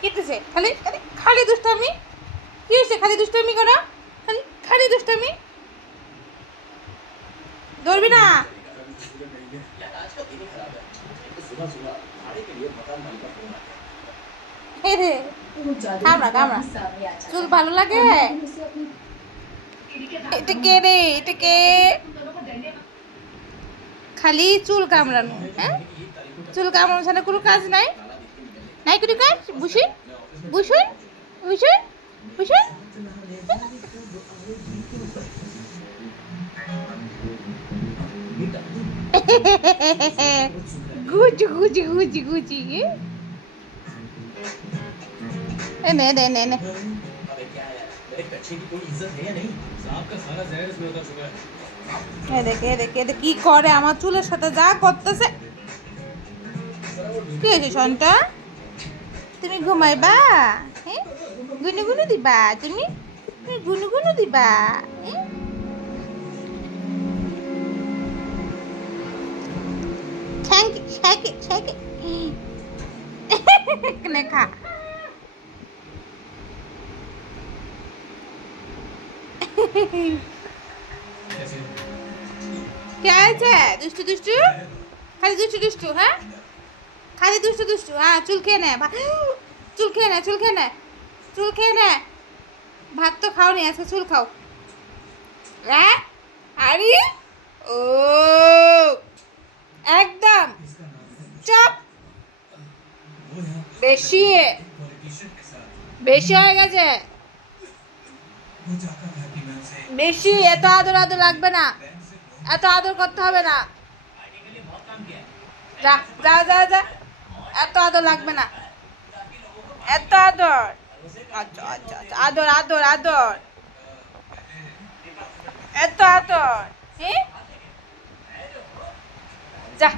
কিতেছে খালি খালি খালি দুষ্টামি কি হয়েছে খালি দুষ্টামি করো খালি খালি দুষ্টামি ধরবি না কামড়া কামড়া চুল ভালো লাগে এটা কে রে এটা কে খালি চুল কামড়ানো হ্যাঁ চুল কামড়ানো ছাড়া কোনো কাজ নাই নাই কোনো কাজ বুঝুন বুঝুন বুঝুন বুঝুন গুচি গুচি গুচি গুচি ने ने ने ने দেখে কি করে আমার চুলের সাথে যা করতেছে কি হয়েছে সন্তা তুমি ঘুমাইবা হ্যাঁ গুনু গুনু দিবা তুমি গুনু গুনু দিবা থ্যাংক ইউ থ্যাংক ইউ নে খা क्या है दुष्टू दुष्टू खाली दुष्टू दुष्टू हाँ खाली दुष्टू दुष्टू हाँ चुल खेने चुल खेने चुल खेने चुल खेने भात तो खाओ नहीं ऐसे चुल खाओ अरे ओ एकदम चुप বেশি বেশি হয়ে গেছে বেশি এত আদর আদর লাগবে না এত আদর করতে হবে না যা যা যা যা এত আদর লাগবে না এত আদর আচ্ছা আচ্ছা আচ্ছা আদর আদর আদর এত আদর হ্যাঁ যা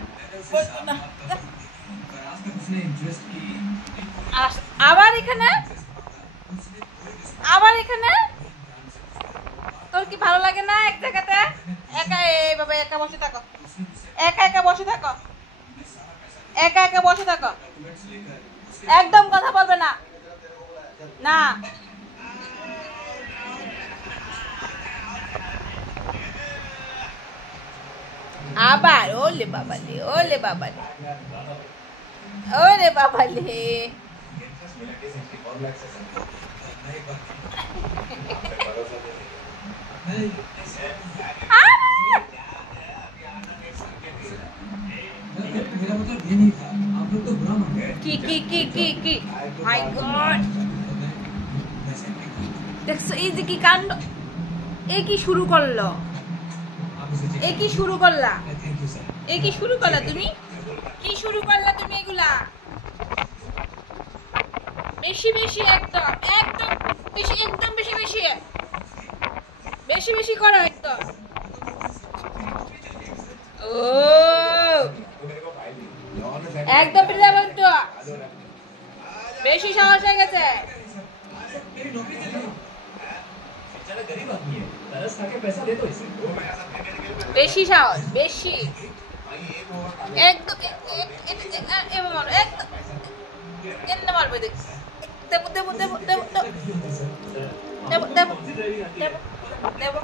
আবার এখানে তোর কি ভালো লাগে না এক জায়গাতে একা এইভাবে একা বসে থাকো একা একা বসে থাকো একা একা বসে থাকো একদম কথা বলবে না না আবার ওলে বাবালে ওলে বাবালে ওরে বাবালে কি মাই গড দেখছো এই যে কি কাণ্ড এ কি শুরু করলো এ কি শুরু করলা তুমি কি শুরু করলা তুমি এগুলা বেশি বেশি একদম একদম বেশি একদম বেশি বেশি বেশি বেশি করো একদম ও একদম প্রিজাবন তো বেশি সাহস হয়ে গেছে বেশি সাহস বেশি একদম একদম মারবে দেখ দেব দেব দেব দেব দেব দেব দেব দেব